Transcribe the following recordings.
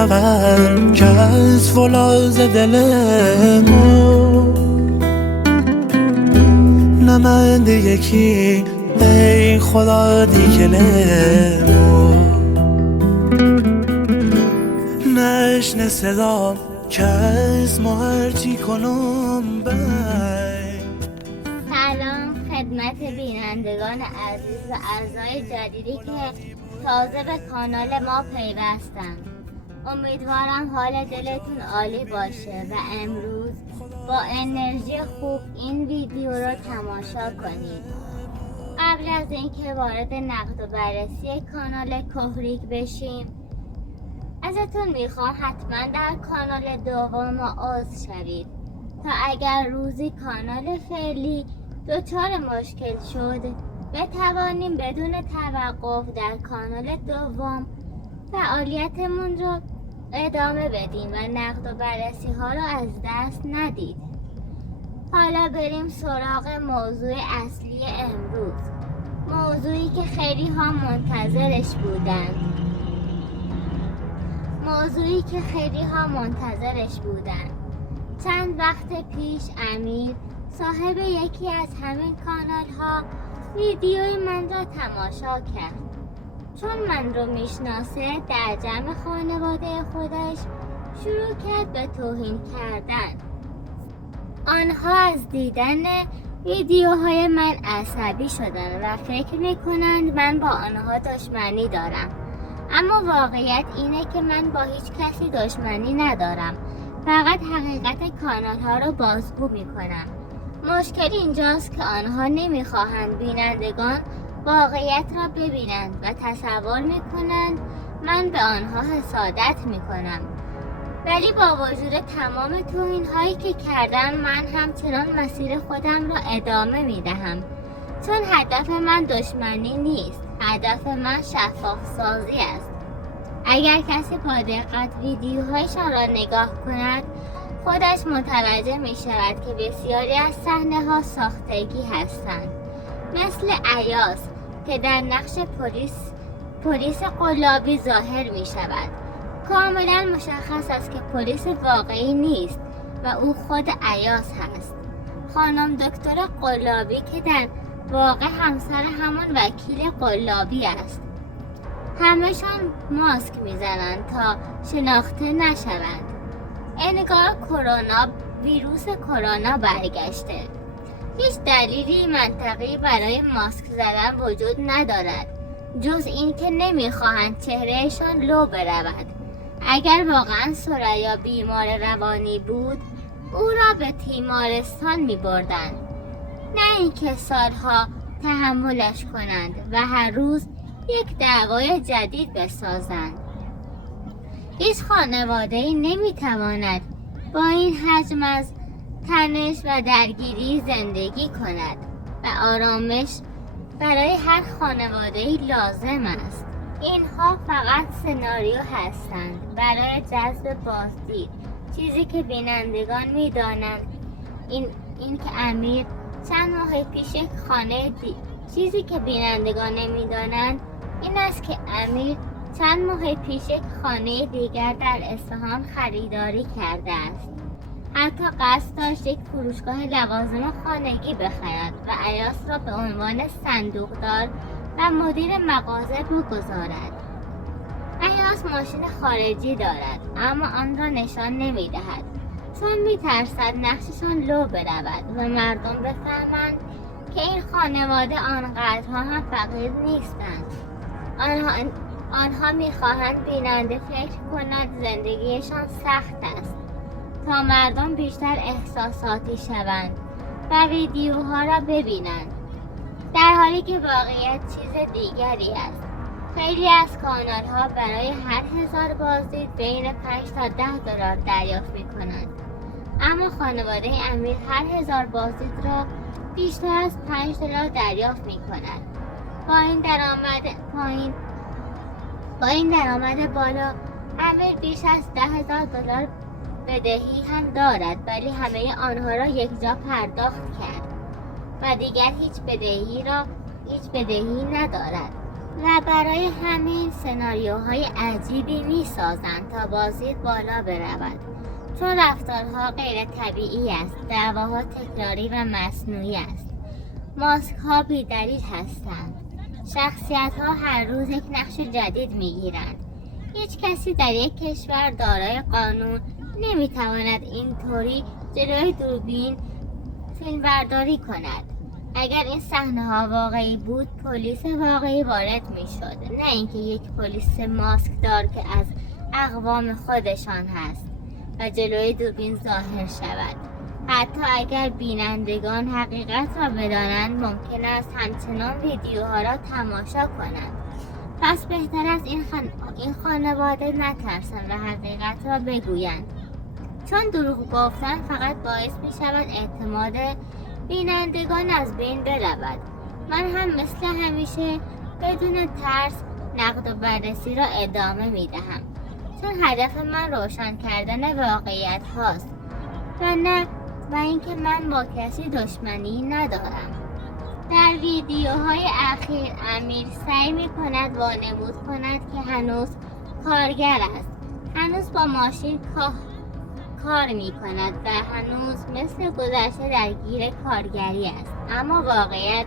خبر که از فولاذ دل ما نمند یکی ای خدا دیگلمو نشنه صدام که از ما هرچی کنم سلام خدمت بینندگان عزیز و اعضای جدیدی که تازه به کانال ما پیوستن. امیدوارم حال دلتون عالی باشه و امروز با انرژی خوب این ویدیو رو تماشا کنید. قبل از اینکه وارد نقد و بررسی کانال کهریک بشیم، ازتون میخوام حتما در کانال دوم ما عضو شوید تا اگر روزی کانال فعلی دچار مشکل شد بتوانیم بدون توقف در کانال دوم فعالیتمون رو ادامه بدیم و نقد و بررسی ها رو از دست ندید. حالا بریم سراغ موضوع اصلی امروز، موضوعی که خیلی ها منتظرش بودند. چند وقت پیش امیر صاحب یکی از همین کانال ها ویدیوی من را تماشا کرد. چون من رو میشناسه در جمع خانواده خودش شروع کرد به توهین کردن. آنها از دیدن ویدیوهای من عصبی شدن و فکر میکنند من با آنها دشمنی دارم، اما واقعیت اینه که من با هیچ کسی دشمنی ندارم، فقط حقیقت کانال ها رو بازگو میکنم. مشکل اینجاست که آنها نمیخواهند بینندگان واقعیت را ببینند و تصور میکنند من به آنها حسادت میکنم. ولی با وجود تمام توهین هایی که کردم من همچنان مسیر خودم را ادامه میدهم، چون هدف من دشمنی نیست، هدف من شفاف سازی است. اگر کسی با دقت ویدیوهایشان را نگاه کند خودش متوجه می شود که بسیاری از صحنه ها ساختگی هستند، مثل ایاز که در نقش پلیس قلابی ظاهر می شود. کاملا مشخص است که پلیس واقعی نیست و او خود ایاز هست. خانم دکتر قلابی که در واقع همسر همان وکیل قلابی است. همه‌شان ماسک میزنند تا شناخته نشوند. انگار ویروس کرونا برگشته. هیچ دلیلی منطقی برای ماسک زدن وجود ندارد جز اینکه نمیخواهند چهرهشان لو برود. اگر واقعا ثریا بیمار روانی بود او را به تیمارستان میبردند، نه اینکه سالها تحملش کنند و هر روز یک دعوای جدید بسازند. هیچ خانواده‌ای نمیتواند با این حجم از تنش و درگیری زندگی کند و آرامش برای هر خانواده‌ای لازم است. اینها فقط سناریو هستند برای جذب بازدید. چیزی که بینندگان میدانند این که امیر چند ماه پیش یک خانه دیگر در اصفهان خریداری کرده است. حتی قصد داشت یک فروشگاه لوازم خانگی بخرد و ایاس را به عنوان صندوقدار و مدیر مغازه بگذارد. ایاس ماشین خارجی دارد اما آن را نشان نمی‌دهد، چون می‌ترسد نقششان لو برود و مردم بفهمند که این خانواده آنقدرها هم فقیر نیستند. آنها می‌خواهند بیننده فکر کند زندگیشان سخت است تا مردم بیشتر احساساتی شوند و ویدیوها را ببینند، در حالی که واقعیت چیز دیگری است. خیلی از کانال ها برای هر 1000 بازدید بین 5 تا 10 دلار دریافت می کنند، اما خانواده امیر هر 1000 بازدید را بیشتر از 5 دلار دریافت می کند. با این درآمد بالا امیر بیش از 10,000 دلار بدهی هم دارد، ولی همه آنها را یکجا پرداخت کرد و دیگر هیچ بدهی ندارد. و برای همین سناریوهای عجیبی می سازند تا بازدید بالا برود، چون رفتارها غیر طبیعی است، دعواها تکراری و مصنوعی است، ماسک ها بی‌دلیل هستند، شخصیت ها هر روز یک نقش جدید می گیرند. هیچ کسی در یک کشور دارای قانون نمی تواند اینطوری جلوی دوربین فیلم برداری کند. اگر این صحنه ها واقعی بود، پلیس واقعی وارد می شد، نه اینکه یک پلیس ماسک دار که از اقوام خودشان هست و جلوی دوربین ظاهر شود. حتی اگر بینندگان حقیقت را بدانند، ممکن است همچنان ویدیوها را تماشا کنند. پس بهتر است این خانواده نترسند و حقیقت را بگویند، چون دروغ گفتن فقط باعث می شود اعتماد بینندگان از بین برود. من هم مثل همیشه بدون ترس نقد و بررسی را ادامه می دهم، چون هدف من روشن کردن واقعیت هاست و اینکه من با کسی دشمنی ندارم. در ویدیوهای اخیر امیر سعی می کند وانمود کند که هنوز کارگر است، هنوز با ماشین کار می کند و هنوز مثل گذشته درگیر کارگری است. اما واقعیت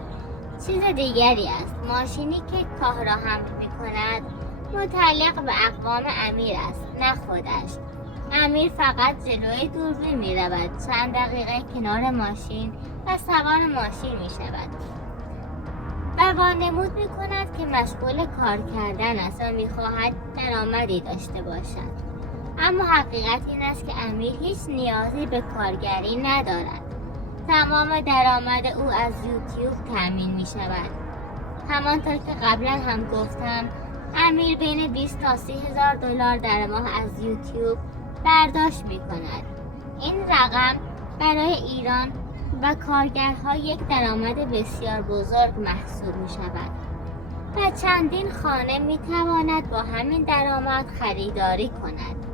چیز دیگری است. ماشینی که کاه را حمل می کند متعلق به اقوام امیر است، نه خودش. امیر فقط جلوی دوربین می رود، چند دقیقه کنار ماشین و سوار ماشین می شود و وانمود می کند که مشغول کار کردن است و می خواهد درآمدی داشته باشد. اما حقیقت این است که امیر هیچ نیازی به کارگری ندارد. تمام درآمد او از یوتیوب تامین می شود. همانطور که قبلا هم گفتم، امیر بین 20 تا 30 هزار دلار در ماه از یوتیوب برداشت می کند. این رقم برای ایران و کارگرها یک درآمد بسیار بزرگ محسوب می شود و چندین خانه می تواند با همین درآمد خریداری کند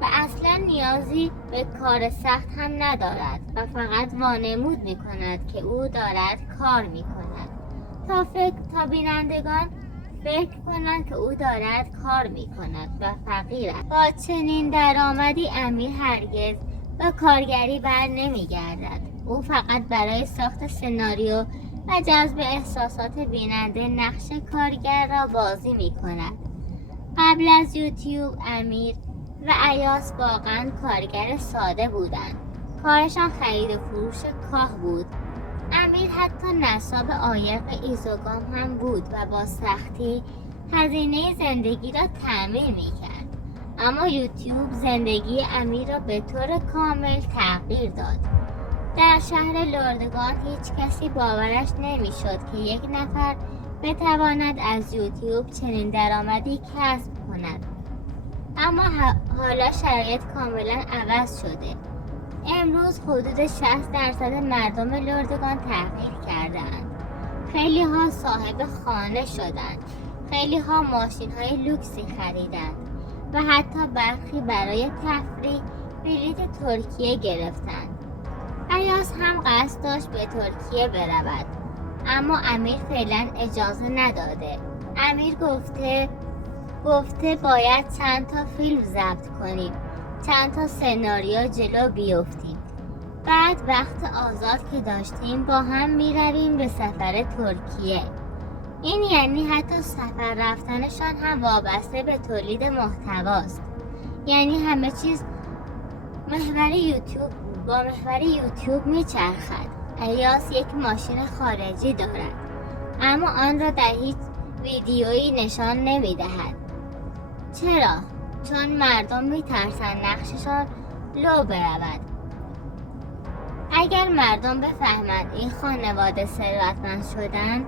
و اصلا نیازی به کار سخت هم ندارد و فقط وانمود می کند که او دارد کار می کند تا بینندگان فکر کنند که او دارد کار می کند و فقیر است. با چنین درآمدی امیر هرگز به کارگری بر نمی گردد. او فقط برای ساخت سناریو و جذب احساسات بیننده نقش کارگر را بازی می کند. قبل از یوتیوب امیر و ایاس واقعا کارگر ساده بودند. کارشان خرید و فروش کاه بود. امیر حتی نصاب عایق ایزوگام هم بود و با سختی هزینه زندگی را تأمین می‌کرد. اما یوتیوب زندگی امیر را به طور کامل تغییر داد. در شهر لردگان هیچ کسی باورش نمی‌شد که یک نفر بتواند از یوتیوب چنین درآمدی کسب کند. اما حالا شرایط کاملا عوض شده. امروز حدود 60% مردم لردگان تغییر کردند. خیلی ها صاحب خانه شدند. خیلی ها ماشین های لوکسی خریدند و حتی برخی برای تفریح بلیط ترکیه گرفتند. ایاس هم قصد داشت به ترکیه برود، اما امیر فعلا اجازه نداده. امیر گفته باید چند تا فیلم ضبط کنیم، چند تا سناریو جلو بیفتیم. بعد وقت آزاد که داشتیم با هم میرویم به سفر ترکیه. این یعنی حتی سفر رفتنشان هم وابسته به تولید محتواست. یعنی همه چیز با محور یوتیوب میچرخد. ایاس یک ماشین خارجی دارد، اما آن را در هیچ ویدیویی نشان نمیدهد. چرا؟ چون مردم میترسند نقششان لو برود. اگر مردم بفهمند این خانواده ثروتمند شدند،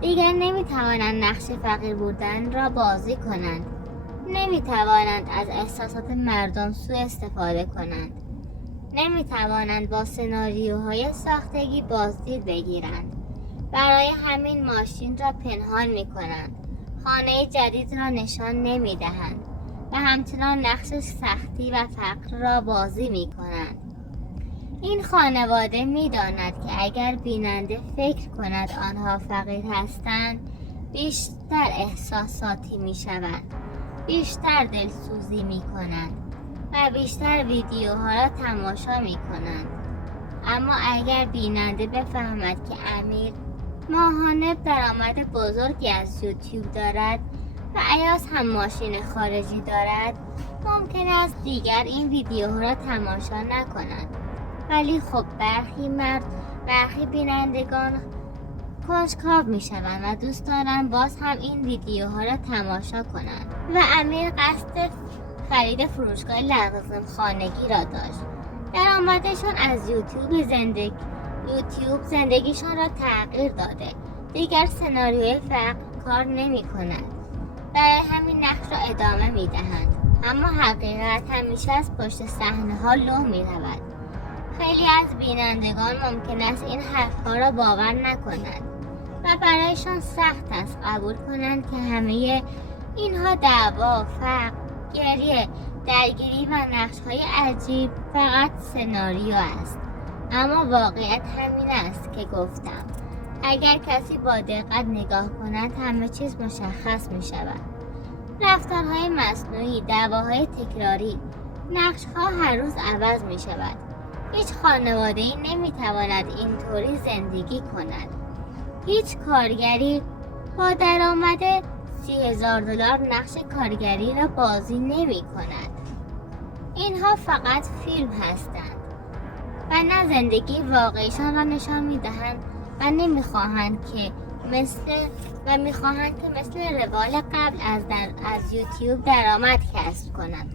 دیگر نمیتوانند نقش فقیر بودن را بازی کنند. نمیتوانند از احساسات مردم سوء استفاده کنند. نمیتوانند با سناریوهای ساختگی بازدید بگیرند. برای همین ماشین را پنهان میکنند. خانه جدید را نشان نمیدهند و همچنان نقش سختی و فقر را بازی میکنند. این خانواده میداند که اگر بیننده فکر کند آنها فقیر هستند بیشتر احساساتی می شوند، بیشتر دلسوزی می کنند و بیشتر ویدیوها را تماشا می کنند. اما اگر بیننده بفهمد که امیر ماهانه درآمد بزرگی از یوتیوب دارد و ایاز هم ماشین خارجی دارد، ممکن است دیگر این ویدیوها را تماشا نکنند. ولی خب برخی بینندگان کنجکاو می شوند و دوست دارند باز هم این ویدیوها را تماشا کنند و امیر قصد خرید فروشگاه لوازم خانگی را داشت. درآمدشان از یوتیوب زندگیشان را تغییر داده. دیگر سناریوی فقر کار نمی کند. برای همین نقش را ادامه می دهند. اما حقیقت همیشه از پشت صحنه ها لو می رود. خیلی از بینندگان ممکن است این حرفها را باور نکنند و برایشان سخت است قبول کنند که همه اینها دعوا، فقر، گریه، درگیری و نقش‌های عجیب فقط سناریو است. اما واقعیت همین است که گفتم. اگر کسی با دقت نگاه کند همه چیز مشخص می شود. رفتارهای مصنوعی، دعواهای تکراری، نقش‌ها هر روز عوض می شود. هیچ خانواده‌ای نمی تواند اینطوری زندگی کند. هیچ کارگری با درآمد $30,000 نقش کارگری را بازی نمی کند. اینها فقط فیلم هستند و نه زندگی واقعیشان را نشان می دهند و میخواهند که مثل روال قبل از یوتیوب درآمد کسب کنند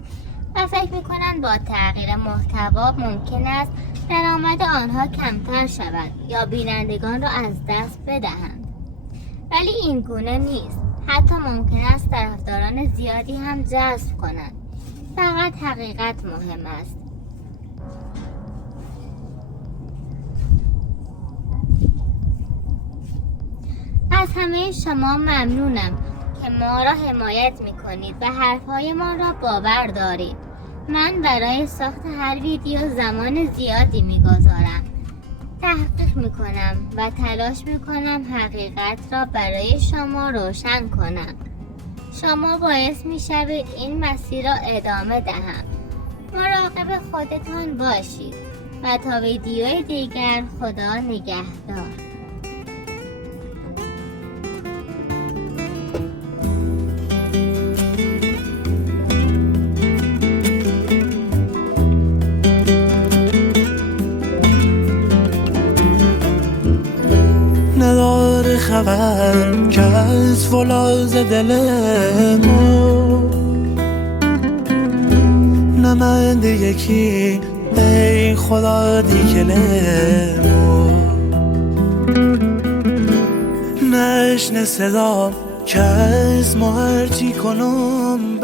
و فکر میکنند با تغییر محتوا ممکن است درآمد آنها کمتر شود یا بینندگان را از دست بدهند. ولی این گونه نیست. حتی ممکن است طرفداران زیادی هم جذب کنند. فقط حقیقت مهم است. از همه شما ممنونم که ما را حمایت میکنید و حرفهای ما را باور دارید. من برای ساخت هر ویدیو زمان زیادی میگذارم. تحقیق میکنم و تلاش میکنم حقیقت را برای شما روشن کنم. شما باعث میشوید این مسیر را ادامه دهم. مراقب خودتان باشید و تا ویدیوی دیگر خدا نگهدار. نداره خبر که از فولاذ دل ما نمند یکی ای خدا دیگلمو نشنه صدا که از ما هرچی کنم